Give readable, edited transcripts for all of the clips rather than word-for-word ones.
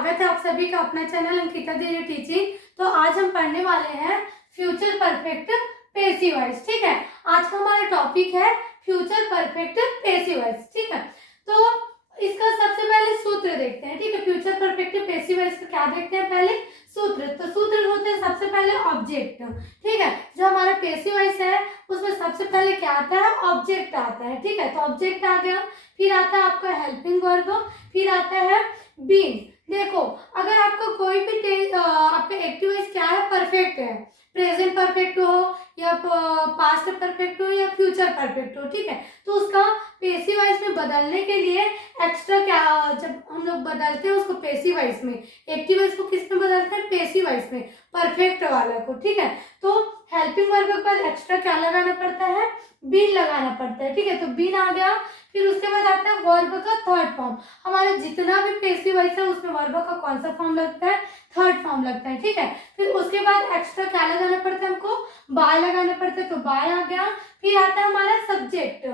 स्वागत है आप सभी का अपना चैनल अंकिता देवी टीचिंग। तो आज हम पढ़ने वाले हैं फ्यूचर परफेक्ट पैसिव वॉइस। ठीक है, आज का हमारा टॉपिक है फ्यूचर परफेक्ट पैसिव वॉइस। ठीक है, तो इसका सबसे पहले सूत्र देखते हैं। ठीक है, फ्यूचर परफेक्ट पैसिव वॉइस का क्या देखते हैं पहले सूत्र। तो सूत्र होते हैं सबसे पहले ऑब्जेक्ट। ठीक है, जो हमारा पैसिव वॉइस है उसमें सबसे पहले क्या आता है, ऑब्जेक्ट आता है। ठीक है, तो ऑब्जेक्ट आ गया, फिर आता है आपका हेल्पिंग वर्ब, फिर आता है बीइंग। देखो, अगर आपका कोई भी आपका एक्टिव वॉइस क्या है, परफेक्ट है, प्रेजेंट परफेक्ट हो या पास्ट परफेक्ट हो या फ्यूचर परफेक्ट हो। ठीक है, तो उसका पैसिव वॉइस में बदलने के लिए एक्स्ट्रा क्या, जब हम लोग बदलते हैं उसको पैसिव वॉइस में, एक्टिव वॉइस को किस में बदलते हैं, पैसिव वॉइस में, परफेक्ट वाला को। ठीक है, तो हेल्पिंग वर्ब के बाद एक्स्ट्रा क्या लगाना पड़ता है, बीन लगाना पड़ता है। ठीक है, तो बीन आ गया, फिर उसके बाद आता है वर्ब का थर्ड फॉर्म। हमारे जितना भी पैसिव वॉइस है उसमें वर्ब का कौन सा फॉर्म लगता है, थर्ड फॉर्म लगता है। ठीक है, फिर उसके बाद एक्स्ट्रा क्या लगाना पड़ता है, हमको बाय लगाना पड़ता है, तो बाय आ गया। फिर आता है हमारा सब्जेक्ट।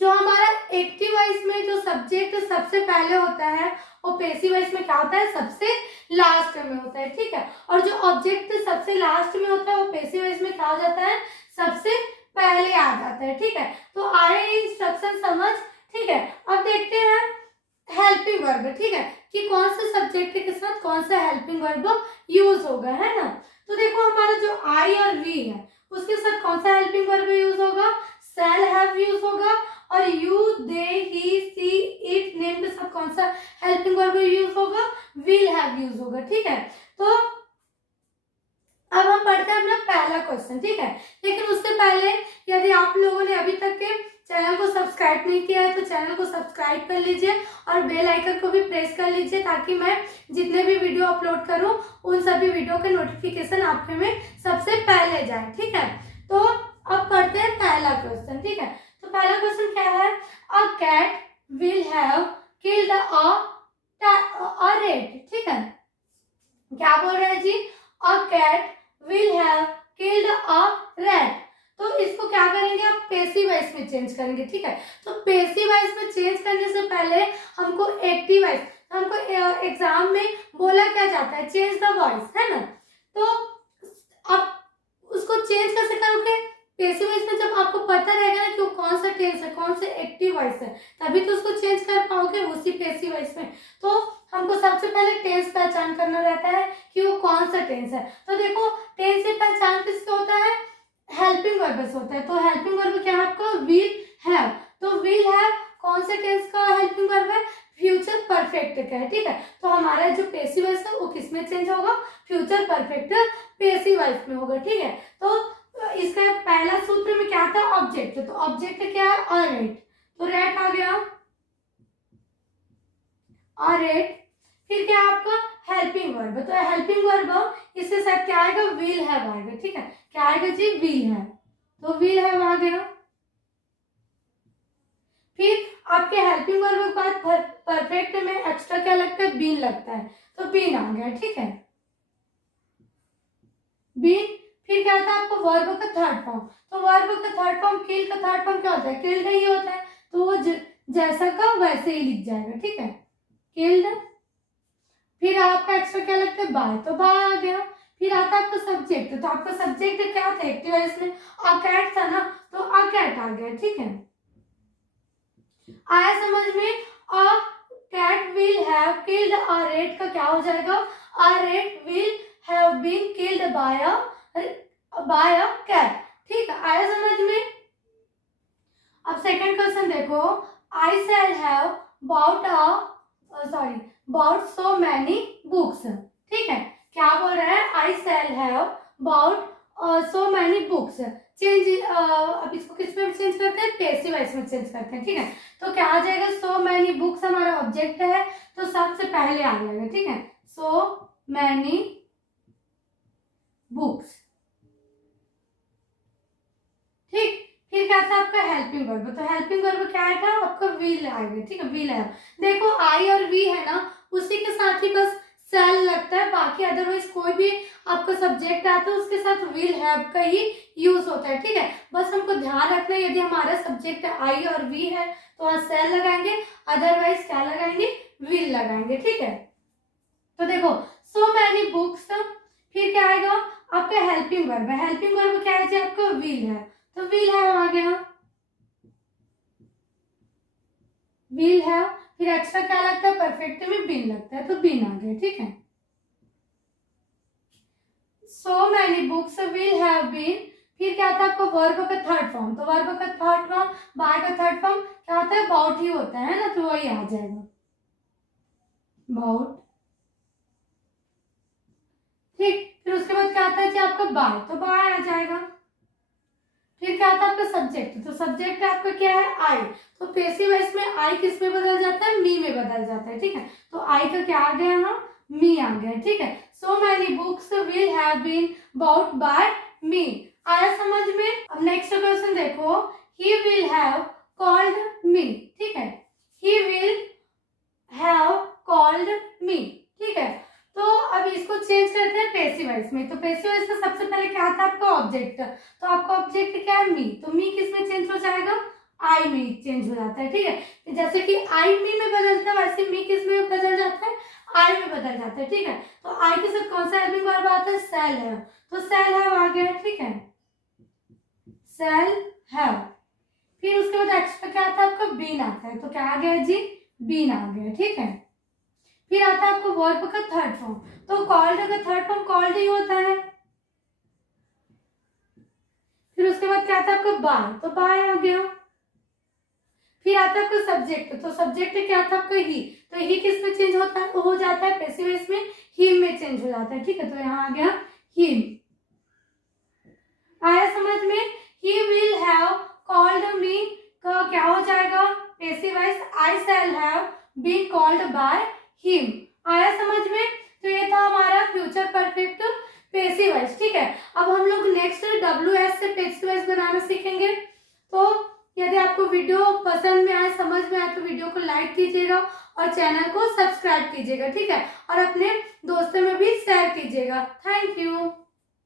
जो हमारा एक्टिव वॉइस में जो सब्जेक्ट सबसे पहले होता है वो पैसिव वॉइस में क्या होता है, सबसे लास्ट में होता है। ठीक है, और जो ऑब्जेक्ट सबसे लास्ट में होता है वो पैसिव वॉइस में क्या हो जाता है, सबसे पहले आ जाता है। ठीक है, तो आए इंस्ट्रक्शन समझ। ठीक है, अब देखते हैं हेल्पिंग वर्ब। ठीक है, कि कौन से सब्जेक्ट के साथ कौन सा हेल्पिंग वर्ब यूज होगा, है ना। तो देखो, हमारा जो आई और वी है उसके साथ कौन सा हेल्पिंग वर्ब यूज होगा, शैल हैव यूज होगा। और you, they, he, she, it, name के साथ कौन सा हेल्पिंग वर्ब यूज होगा, विल हैव यूज होगा। ठीक है, तो अब हम पढ़ते हैं अपना पहला क्वेश्चन। ठीक है, लेकिन उससे पहले यदि आप लोगों ने अभी तक के चैनल को सब्सक्राइब नहीं किया है तो चैनल को सब्सक्राइब कर लीजिए और बेल आइकन को भी प्रेस कर लीजिए, ताकि मैं जितने भी वीडियो अपलोड करूं उन सभी वीडियो के नोटिफिकेशन आपके में सबसे पहले जाए। ठीक है, तो अब पढ़ते हैं पहला क्वेश्चन। ठीक है, तो पहला क्वेश्चन क्या है, a cat will have killed a rat. ठीक है, क्या बोल रहे हैं जी, a cat will have killed a rat. तो इसको क्या करेंगे, आप पैसिव वॉइस में चेंज करेंगे। ठीक है, तो पैसिव वॉइस में चेंज करने से पहले हमको एक्टिव वॉइस, हमको एग्जाम में बोला क्या जाता है, चेंज द वॉइस, है ना। तो आप उसको चेंज कैसे करोगे, पैसिव वॉइस में जब आपको पता रहेगा ना कि वो कौन सा टेंस है, कौन सा एक्टिव वॉइस है, तभी तो उसको चेंज कर पाओगे उसी पैसिव वॉइस में। तो हमको सबसे पहले टेंस पहचान करना रहता है कि वो कौन सा टेंस है। तो देखो, टेंस से पहचान किसका होता है, हेल्पिंग वर्ब से होता है। तो हेल्पिंग वर्ब क्या है आपका, विल हैव। तो विल हैव कौन से टेंस का हेल्पिंग वर्ब है, फ्यूचर परफेक्ट का है। ठीक है, तो हमारा जो पैसिव वॉइस है वो किसमें चेंज होगा, फ्यूचर परफेक्ट पैसिव वॉइस में होगा। ठीक है, तो इसका पहला सूत्र में क्या था, ऑब्जेक्ट। तो ऑब्जेक्ट क्या है, अ रेट, तो रेट आ गया, अ रेट। फिर क्या आपका हेल्पिंग वर्ब, तो हेल्पिंग वर्ब इसके साथ क्या आएगा, विल हैव आएगा। ठीक है, क्या आएगा जी, विल हैव, तो विल हैव आ गया। फिर आपके हेल्पिंग वर्ब के बाद परफेक्ट में एक्स्ट्रा क्या लगता है, बीन लगता है, तो बीन आ गया। ठीक है, बीन। फिर क्या था आपको वर्ब का थर्ड फॉर्म। तो वर्ब का थर्ड फॉर्म, किल का थर्ड फॉर्म क्या होता है, किल्ड ही होता है, तो वो जैसा का वैसे ही लिख जाएगा। ठीक है, किल्ड। फिर आपका एक्स्ट्रा क्या लगता है, बाय, तो बाय आ गया। फिर आता है आपका सब्जेक्ट। तो आपका सब्जेक्ट क्या था, एक्टिव वॉइस में अ कैट था ना, तो अ कैट आ गया। ठीक है, आया समझ में। A cat will have killed a rat का क्या हो जाएगा, a rat will have been killed by a cat. ठीक है, आया समझ में। अब सेकंड क्वेश्चन देखो, I shall have bought so many books. ठीक है, क्या बोल रहा है, I shall have bought so many books. Change, अब इसको किस में चेंज करते हैं, पैसिव वॉइस में चेंज करते हैं। ठीक है, तो क्या आ जाएगा, सो मैनी बुक्स हमारा ऑब्जेक्ट है तो सबसे पहले आ जाएगा। ठीक है, सो मैनी बुक्स। ठीक, फिर क्या था आपका हेल्पिंग वर्ब। तो हेल्पिंग वर्ब क्या आएगा आपका, विल आएगा। ठीक है, विल है। देखो, आई और वी है ना, उसी के साथ ही बस सेल लगता है, बाकी अदरवाइज कोई भी आपका सब्जेक्ट आता है उसके साथ विल हैव का ही यूज होता है। ठीक है, बस हमको ध्यान रखना है, यदि हमारा सब्जेक्ट आई और वी है तो वहां सेल लगाएंगे, अदरवाइज क्या लगाएंगे, विल लगाएंगे। ठीक है, तो देखो सो मैनी बुक्स, फिर क्या आएगा आपका हेल्पिंग वर्ब है। हेल्पिंग वर्ब क्या है जी आपका विल है, तो विल है आ गया, विल है। फिर एक्स्ट्रा क्या लगता है परफेक्ट में बिन लगता है, तो बिन आ गया, ठीक है। So many books will have been, फिर क्या आता है आपको वर्ब का थर्ड फॉर्म, तो वर्ब का थर्ड फॉर्म बाय का थर्ड फॉर्म क्या होता है अबाउट ही होता है ना, तो वही आ जाएगा अबाउट, ठीक। फिर उसके बाद क्या आता है जी आपका बाय, तो बाय आ जाएगा। फिर क्या आता है आपका सब्जेक्ट, तो सब्जेक्ट आपका क्या है आई, तो पैसिव वॉइस में आई किस में बदल जाता है मी में बदल जाता है, ठीक है। तो आई का क्या आ गया ना मी आ गया, ठीक है। So many books will have been bought by me, आया समझ में। अब नेक्स्ट क्वेश्चन देखो, he will have called me, ठीक है, he will have called me, ठीक है। तो अब इसको चेंज करते हैं पैसिव वॉइस में, तो पैसिव वॉइस में सबसे पहले क्या आता है आपका ऑब्जेक्ट, तो आपका ऑब्जेक्ट क्या है मी, तो मी किस में चेंज हो जाएगा आई में चेंज हो जाता है, ठीक है। जैसे कि आई मी में बदलता है वैसे मी किस में बदल जाता है आई में बदल जाता है, ठीक है। तो आई के साथ कौन सा हेल्पिंग वर्ब आता है सेल है, तो सेल हैव आ गया, ठीक है, सेल हैव। फिर उसके बाद एक्स्ट्रा क्या आता है आपका बीन आता है, तो क्या आ गया जी बीन आ गया, ठीक है। फिर आता है आपको वर्ब का थर्ड फॉर्म, तो कॉल्ड का थर्ड फॉर्म कॉल्ड ही होता है। फिर उसके बाद क्या आता है आपका बाय, तो बाय आ गया। फिर आता है आपका सब्जेक्ट, तो सब्जेक्ट क्या था आपका ही, तो ही किस में चेंज होता है हो जाता है पैसिव वॉइस में हिम में चेंज हो जाता है, ठीक है। तो यहाँ आ गया हिम, आया समझ में। He will have called me का क्या हो जाएगा passive voice I shall have been called by him, आया समझ में। तो ये था हमारा फ्यूचर परफेक्ट पैसिव वॉइस, ठीक है। अब हम लोग नेक्स्ट WS से पैसिव वॉइस बनाना सीखेंगे। तो यदि आपको वीडियो पसंद में आए समझ में आए तो वीडियो को लाइक कीजिएगा और चैनल को सब्सक्राइब कीजिएगा, ठीक है, और अपने दोस्तों में भी शेयर कीजिएगा। Thank you.